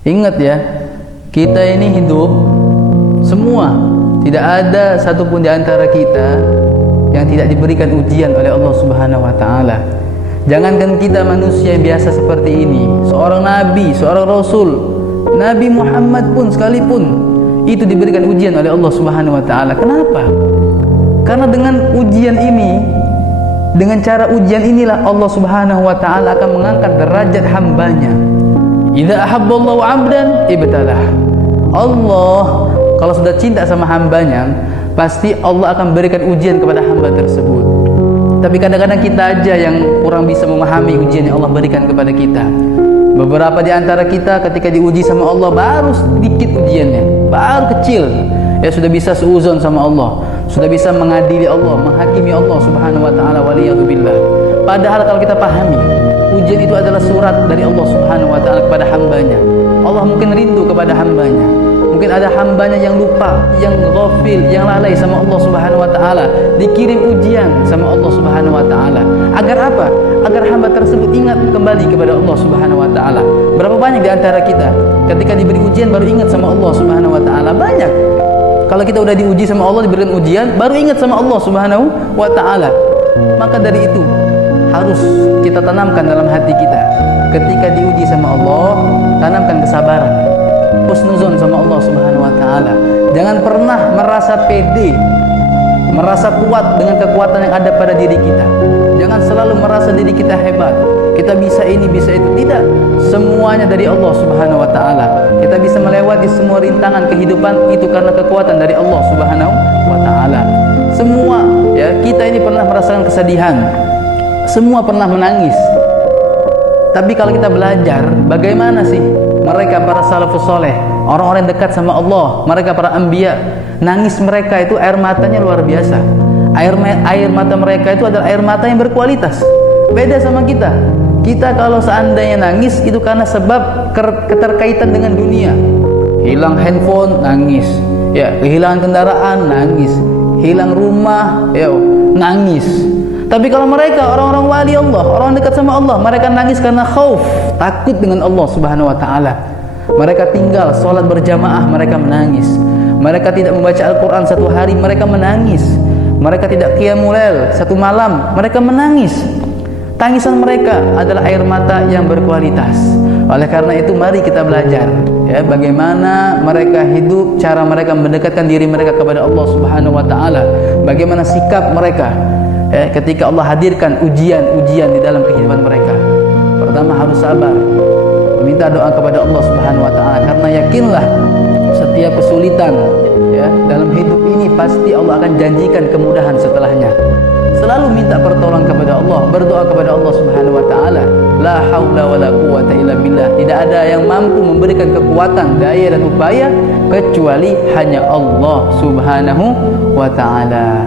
Ingat ya, kita ini hidup semua, tidak ada satupun di antara kita yang tidak diberikan ujian oleh Allah Subhanahu wa taala. Jangankan kita manusia yang biasa seperti ini, seorang nabi, seorang rasul, Nabi Muhammad pun sekalipun itu diberikan ujian oleh Allah Subhanahu wa taala. Kenapa? Karena dengan ujian ini, dengan cara ujian inilah Allah Subhanahu wa taala akan mengangkat derajat hambanya. Idza ahabballahu 'abdan ibtalah. Allah kalau sudah cinta sama hambanya, pasti Allah akan berikan ujian kepada hamba tersebut. Tapi kadang-kadang kita aja yang kurang bisa memahami ujian yang Allah berikan kepada kita. Beberapa di antara kita ketika diuji sama Allah baru sedikit ujiannya, baru kecil, ya sudah bisa seuzon sama Allah, sudah bisa mengadili Allah, menghakimi Allah Subhanahu wa taala, waliyadzubillah. Padahal kalau kita pahami, ujian itu adalah surat dari Allah Subhanahu wa taala kepada hambanya. Allah mungkin rindu kepada hambanya. Mungkin ada hambanya yang lupa, yang ghafil, yang lalai sama Allah Subhanahu wa taala, dikirim ujian sama Allah Subhanahu wa taala. Agar apa? Agar hamba tersebut ingat kembali kepada Allah Subhanahu wa taala. Berapa banyak di antara kita ketika diberi ujian baru ingat sama Allah Subhanahu wa taala? Banyak. Kalau kita udah diuji sama Allah, diberikan ujian, baru ingat sama Allah Subhanahu wa taala. Maka dari itu harus kita tanamkan dalam hati kita. Ketika diuji sama Allah, tanamkan kesabaran, husnuzon sama Allah Subhanahu wa taala. Jangan pernah merasa pede, merasa kuat dengan kekuatan yang ada pada diri kita. Jangan selalu merasa diri kita hebat, kita bisa ini, bisa itu. Tidak, semuanya dari Allah Subhanahu wa taala. Kita bisa melewati semua rintangan kehidupan itu karena kekuatan dari Allah Subhanahu wa taala. Semua ya, kita ini pernah merasakan kesedihan, semua pernah menangis. Tapi kalau kita belajar bagaimana sih mereka para salafus soleh, orang-orang yang dekat sama Allah, mereka para anbiya, nangis mereka itu air matanya luar biasa. Air mata mereka itu adalah air mata yang berkualitas. Beda sama kita. Kita kalau seandainya nangis itu karena sebab keterkaitan dengan dunia. Hilang handphone, nangis. Ya, kehilangan kendaraan, nangis. Hilang rumah, ya, nangis. Tapi kalau mereka orang-orang wali Allah, orang dekat sama Allah, mereka nangis karena khauf, takut dengan Allah Subhanahu wa taala. Mereka tinggal sholat berjamaah, mereka menangis. Mereka tidak membaca Al-Quran satu hari, mereka menangis. Mereka tidak qiyamul lail satu malam, mereka menangis. Tangisan mereka adalah air mata yang berkualitas. Oleh karena itu mari kita belajar ya, bagaimana mereka hidup, cara mereka mendekatkan diri mereka kepada Allah Subhanahu wa taala, bagaimana sikap mereka ketika Allah hadirkan ujian-ujian di dalam kehidupan mereka. Pertama harus sabar, meminta doa kepada Allah Subhanahu wa taala, karena yakinlah setiap kesulitan ya dalam hidup ini pasti Allah akan janjikan kemudahan setelahnya. Selalu minta pertolongan kepada Allah, berdoa kepada Allah Subhanahu wa taala. La haula wala quwata illa billah. Tidak ada yang mampu memberikan kekuatan, daya dan upaya kecuali hanya Allah Subhanahu wa taala.